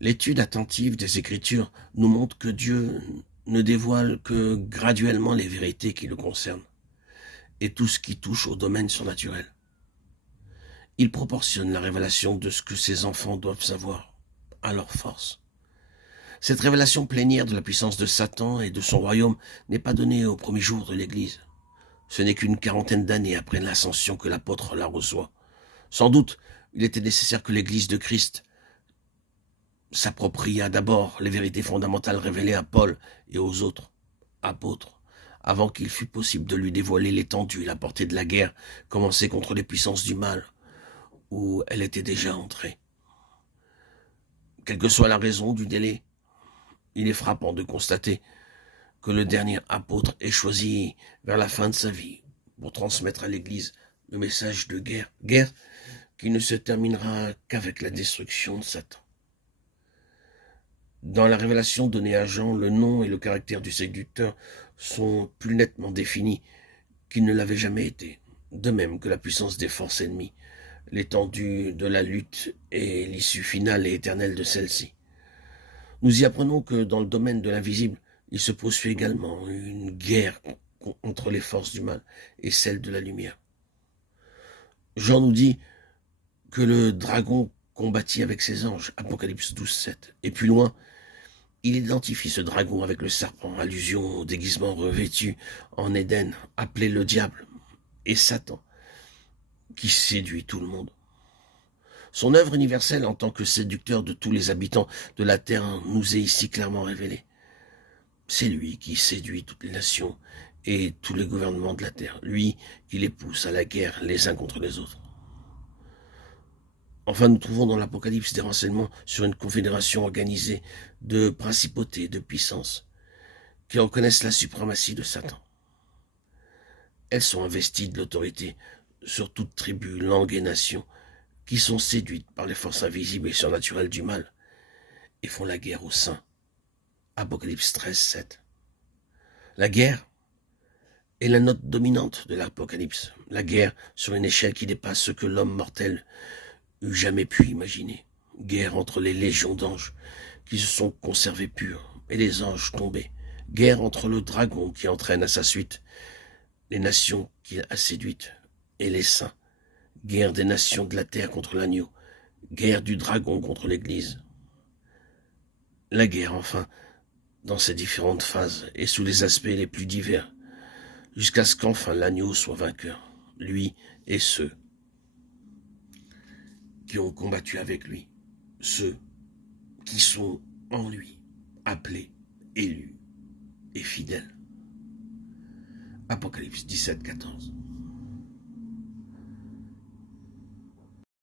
L'étude attentive des Écritures nous montre que Dieu ne dévoile que graduellement les vérités qui le concernent et tout ce qui touche au domaine surnaturel. Il proportionne la révélation de ce que ses enfants doivent savoir à leur force. Cette révélation plénière de la puissance de Satan et de son royaume n'est pas donnée au premier jour de l'Église. Ce n'est qu'une quarantaine d'années après l'ascension que l'apôtre la reçoit. Sans doute, il était nécessaire que l'Église de Christ s'appropria d'abord les vérités fondamentales révélées à Paul et aux autres apôtres, avant qu'il fût possible de lui dévoiler l'étendue et la portée de la guerre commencée contre les puissances du mal, où elle était déjà entrée. Quelle que soit la raison du délai, il est frappant de constater que le dernier apôtre est choisi vers la fin de sa vie pour transmettre à l'Église le message de guerre, guerre qui ne se terminera qu'avec la destruction de Satan. Dans la révélation donnée à Jean, le nom et le caractère du séducteur sont plus nettement définis qu'ils ne l'avaient jamais été, de même que la puissance des forces ennemies, l'étendue de la lutte et l'issue finale et éternelle de celle-ci. Nous y apprenons que dans le domaine de l'invisible, il se poursuit également une guerre entre les forces du mal et celles de la lumière. Jean nous dit que le dragon combattit avec ses anges, Apocalypse 12, 7. Et plus loin, il identifie ce dragon avec le serpent, allusion au déguisement revêtu en Éden, appelé le diable, et Satan, qui séduit tout le monde. Son œuvre universelle en tant que séducteur de tous les habitants de la terre nous est ici clairement révélée. C'est lui qui séduit toutes les nations et tous les gouvernements de la terre, lui qui les pousse à la guerre les uns contre les autres. Enfin, nous trouvons dans l'Apocalypse des renseignements sur une confédération organisée de principautés, de puissances, qui reconnaissent la suprématie de Satan. Elles sont investies de l'autorité sur toute tribu, langue et nation, qui sont séduites par les forces invisibles et surnaturelles du mal, et font la guerre aux saints. Apocalypse 13, 7. La guerre est la note dominante de l'Apocalypse. La guerre sur une échelle qui dépasse ce que l'homme mortel eût jamais pu imaginer. Guerre entre les légions d'anges qui se sont conservés purs et les anges tombés. Guerre entre le dragon qui entraîne à sa suite les nations qu'il a séduites et les saints. Guerre des nations de la terre contre l'agneau. Guerre du dragon contre l'Église. La guerre, enfin, dans ses différentes phases et sous les aspects les plus divers, jusqu'à ce qu'enfin l'agneau soit vainqueur, lui et ceux qui ont combattu avec lui, ceux qui sont en lui, appelés, élus et fidèles. Apocalypse 17, 14.